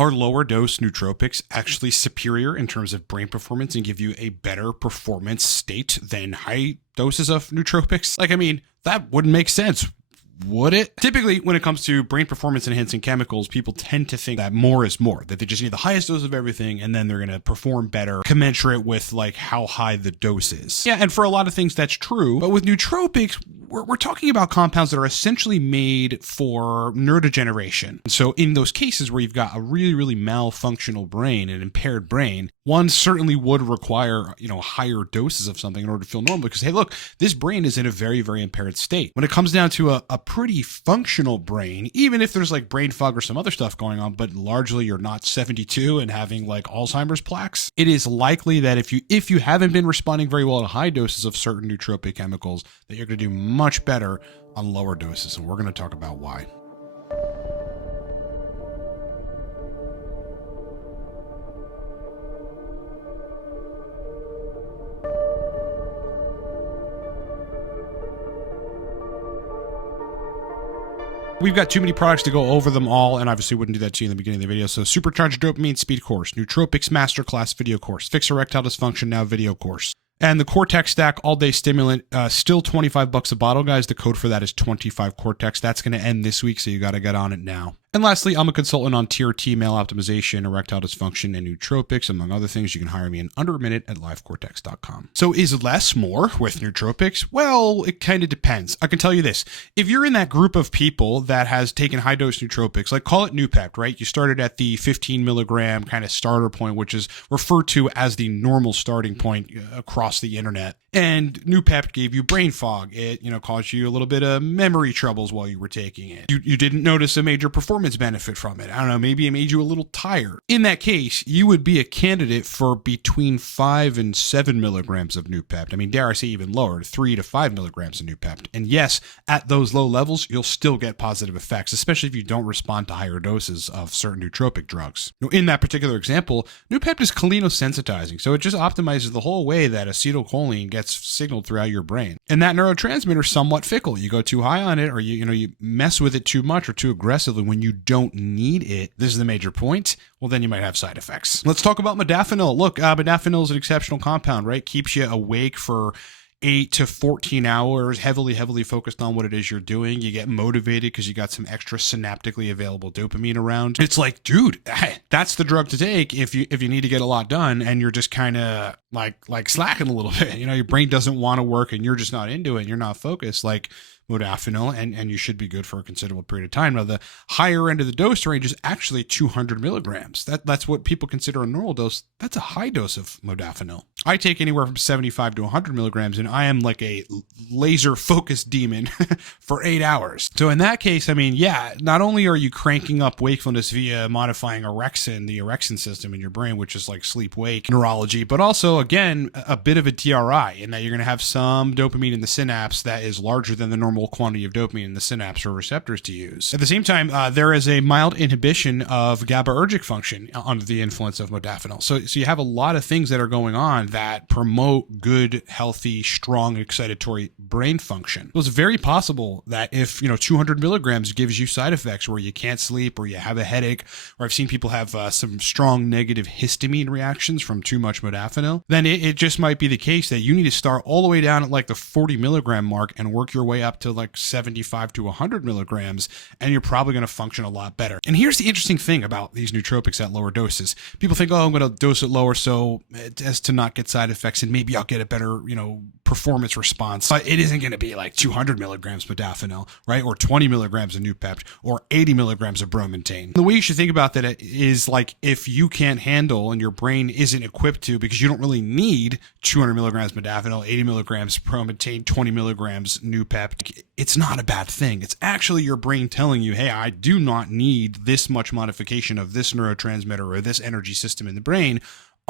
Are lower dose nootropics actually superior in terms of brain performance and give you a better performance state than high doses of nootropics? Like, I mean, that wouldn't make sense, would it? Typically, when it comes to brain performance enhancing chemicals, people tend to think that more is more, that they just need the highest dose of everything and then they're going to perform better, commensurate with like how high the dose is. Yeah, and for a lot of things that's true, but with nootropics, we're talking about compounds that are essentially made for neurodegeneration. So in those cases where you've got a really, really malfunctional brain, an impaired brain, one certainly would require, higher doses of something in order to feel normal because, hey, look, this brain is in a very, very impaired state. When it comes down to a pretty functional brain, even if there's like brain fog or some other stuff going on, but largely you're not 72 and having like Alzheimer's plaques, it is likely that if you haven't been responding very well to high doses of certain nootropic chemicals, that you're going to do much better on lower doses, and we're going to talk about why. We've got too many products to go over them all, and obviously wouldn't do that to you in the beginning of the video. So Supercharged Dopamine Speed Course, Nootropics Masterclass Video Course, Fix Erectile Dysfunction Now Video Course. And the Cortex Stack All-Day Stimulant, still $25 a bottle, guys. The code for that is 25 Cortex. That's going to end this week, so you got to get on it now. And lastly, I'm a consultant on TRT, male optimization, erectile dysfunction, and nootropics, among other things. You can hire me in under a minute at livecortex.com. So is less more with nootropics? Well, it kind of depends. I can tell you this. If you're in that group of people that has taken high-dose nootropics, like call it Noopept, right? You started at the 15 milligram kind of starter point, which is referred to as the normal starting point across the internet. And Noopept gave you brain fog. It, caused you a little bit of memory troubles while you were taking it. You didn't notice a major performance benefit from it. I don't know, maybe it made you a little tired. In that case, you would be a candidate for between 5 and 7 milligrams of Noopept. I mean, dare I say even lower, 3 to 5 milligrams of Noopept. And yes, at those low levels, you'll still get positive effects, especially if you don't respond to higher doses of certain nootropic drugs. In that particular example, Noopept is cholinosensitizing, so it just optimizes the whole way that acetylcholine gets signaled throughout your brain. And that neurotransmitter is somewhat fickle. You go too high on it, or you mess with it too much or too aggressively when you don't need it. This is the major point. Well, then you might have side effects. Let's talk about modafinil. Look, modafinil is an exceptional compound, right? Keeps you awake for 8 to 14 hours, heavily focused on what it is you're doing. You get motivated because you got some extra synaptically available dopamine around. It's like, dude, that's the drug to take if you need to get a lot done and you're just kind of like slacking a little bit. Your brain doesn't want to work and you're just not into it and you're not focused. Like modafinil, and you should be good for a considerable period of time. Now, the higher end of the dose range is actually 200 milligrams. That's what people consider a normal dose. That's a high dose of modafinil. I take anywhere from 75 to 100 milligrams, and I am like a laser-focused demon for 8 hours. So in that case, I mean, yeah, not only are you cranking up wakefulness via modifying orexin, the orexin system in your brain, which is like sleep-wake neurology, but also, again, a bit of a DRI in that you're going to have some dopamine in the synapse that is larger than the normal quantity of dopamine in the synapse or receptors to use. At the same time, there is a mild inhibition of GABAergic function under the influence of modafinil. So you have a lot of things that are going on that promote good, healthy, strong, excitatory brain function. So it's very possible that if 200 milligrams gives you side effects where you can't sleep or you have a headache, or I've seen people have some strong negative histamine reactions from too much modafinil, then it just might be the case that you need to start all the way down at like the 40 milligram mark and work your way up to like 75 to 100 milligrams, and you're probably going to function a lot better. And here's the interesting thing about these nootropics at lower doses. People think, I'm going to dose it lower so as to not get side effects, and maybe I'll get a better, performance response. But it isn't going to be like 200 milligrams modafinil, right? Or 20 milligrams of Noopept, or 80 milligrams of bromantane. The way you should think about that is like if you can't handle and your brain isn't equipped to, because you don't really need 200 milligrams modafinil, 80 milligrams bromantane, 20 milligrams Noopept, it's not a bad thing. It's actually your brain telling you, hey, I do not need this much modification of this neurotransmitter or this energy system in the brain.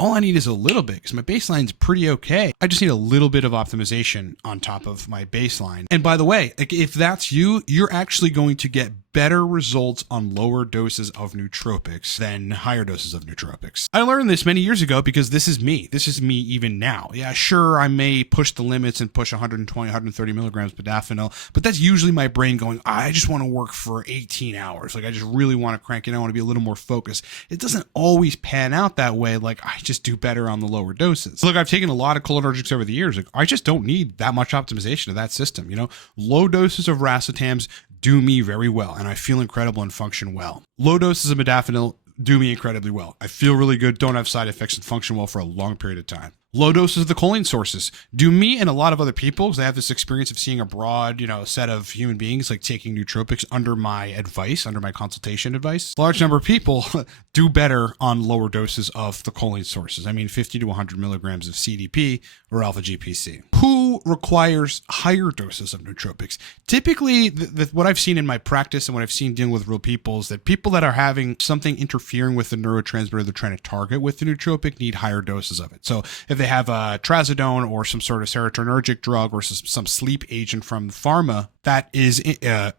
all I need is a little bit because my baseline's pretty okay. I just need a little bit of optimization on top of my baseline. And by the way, if that's you, you're actually going to get better results on lower doses of nootropics than higher doses of nootropics. I learned this many years ago because this is me. This is me even now. Yeah, sure, I may push the limits and push 120, 130 milligrams modafinil, but that's usually my brain going, I just want to work for 18 hours. Like I just really want to crank it. I want to be a little more focused. It doesn't always pan out that way. Like I just do better on the lower doses. Look, I've taken a lot of cholinergics over the years. Like, I just don't need that much optimization of that system. You know, low doses of racetams do me very well, and I feel incredible and function well. Low doses of modafinil do me incredibly well. I feel really good, don't have side effects, and function well for a long period of time. Low doses of the choline sources do me and a lot of other people, because I have this experience of seeing a broad, set of human beings like taking nootropics under my advice, under my consultation advice. A large number of people do better on lower doses of the choline sources. I mean, 50 to 100 milligrams of CDP or alpha GPC. Who requires higher doses of nootropics? Typically, what I've seen in my practice and what I've seen dealing with real people is that people that are having something interfering with the neurotransmitter they're trying to target with the nootropic need higher doses of it. So if they have a trazodone or some sort of serotonergic drug or some sleep agent from pharma that is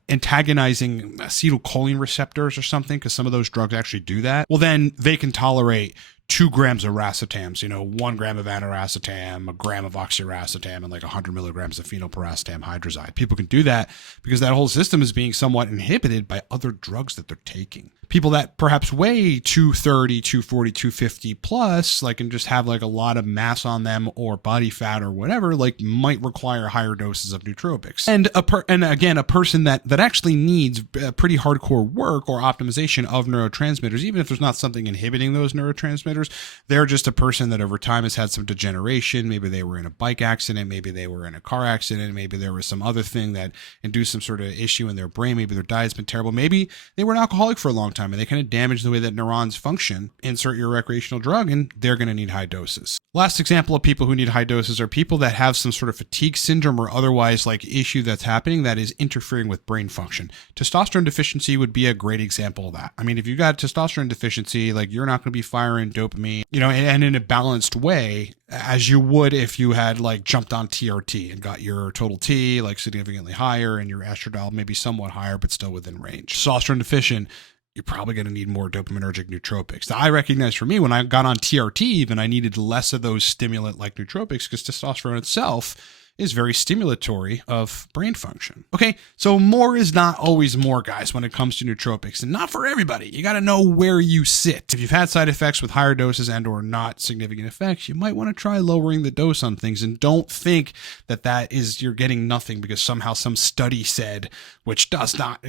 antagonizing acetylcholine receptors or something, because some of those drugs actually do that, well, then they can tolerate 2 grams of racetams, 1 gram of aniracetam, a gram of oxiracetam, and like 100 milligrams of phenylpiracetam hydrazide. People can do that because that whole system is being somewhat inhibited by other drugs that they're taking. People that perhaps weigh 230, 240, 250 plus, like, and just have like a lot of mass on them or body fat or whatever, like might require higher doses of nootropics. And again, a person that actually needs pretty hardcore work or optimization of neurotransmitters, even if there's not something inhibiting those neurotransmitters, they're just a person that over time has had some degeneration. Maybe they were in a bike accident, maybe they were in a car accident, maybe there was some other thing that induced some sort of issue in their brain, maybe their diet's been terrible, maybe they were an alcoholic for a long time and they kind of damage the way that neurons function. Insert your recreational drug and they're going to need high doses. Last example of people who need high doses are people that have some sort of fatigue syndrome or otherwise like issue that's happening that is interfering with brain function. Testosterone deficiency would be a great example of that. I mean, if you got testosterone deficiency, like you're not going to be firing dopamine, and in a balanced way as you would if you had like jumped on TRT and got your total T like significantly higher and your estradiol maybe somewhat higher, but still within range. Testosterone deficient, you're probably going to need more dopaminergic nootropics. I recognize for me, when I got on TRT, even I needed less of those stimulant-like nootropics because testosterone itself is very stimulatory of brain function. Okay, so more is not always more, guys, when it comes to nootropics, and not for everybody. You got to know where you sit. If you've had side effects with higher doses and or not significant effects, you might want to try lowering the dose on things, and don't think that is you're getting nothing because somehow some study said, which does not,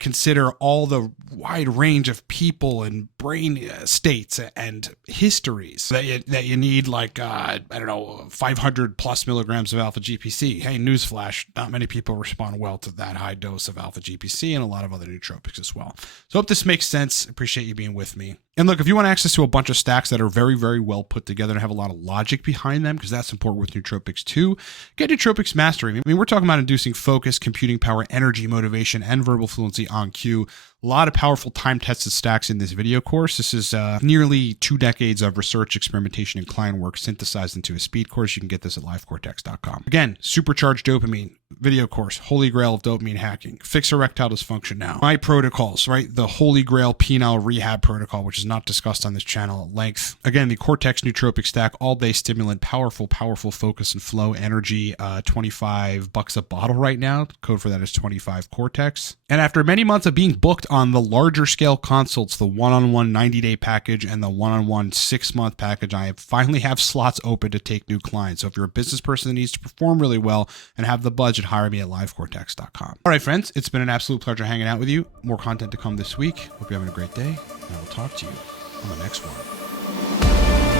consider all the wide range of people and brain states and histories that you need, like, 500 plus milligrams of alpha GPC. Hey, newsflash, not many people respond well to that high dose of alpha GPC and a lot of other nootropics as well. So hope this makes sense. Appreciate you being with me. And look, if you want access to a bunch of stacks that are very, very well put together and have a lot of logic behind them, because that's important with nootropics too, get Nootropics Mastery. I mean, we're talking about inducing focus, computing power, energy, motivation, and verbal fluency on cue. A lot of powerful time-tested stacks in this video course. This is nearly 2 decades of research, experimentation, and client work synthesized into a speed course. You can get this at livecortex.com. Again, supercharged dopamine video course, Holy Grail of dopamine hacking, fix erectile dysfunction now. My protocols, right? The Holy Grail penile rehab protocol, which is not discussed on this channel at length. Again, the Cortex nootropic stack, all-day stimulant, powerful focus and flow energy, $25 a bottle right now. The code for that is 25 Cortex. And after many months of being booked on the larger scale consults, the one-on-one 90-day package and the one-on-one 6-month package, I finally have slots open to take new clients. So if you're a business person that needs to perform really well and have the budget, hire me at livecortex.com. All right, friends, it's been an absolute pleasure hanging out with you. More content to come this week. Hope you're having a great day, and I will talk to you on the next one.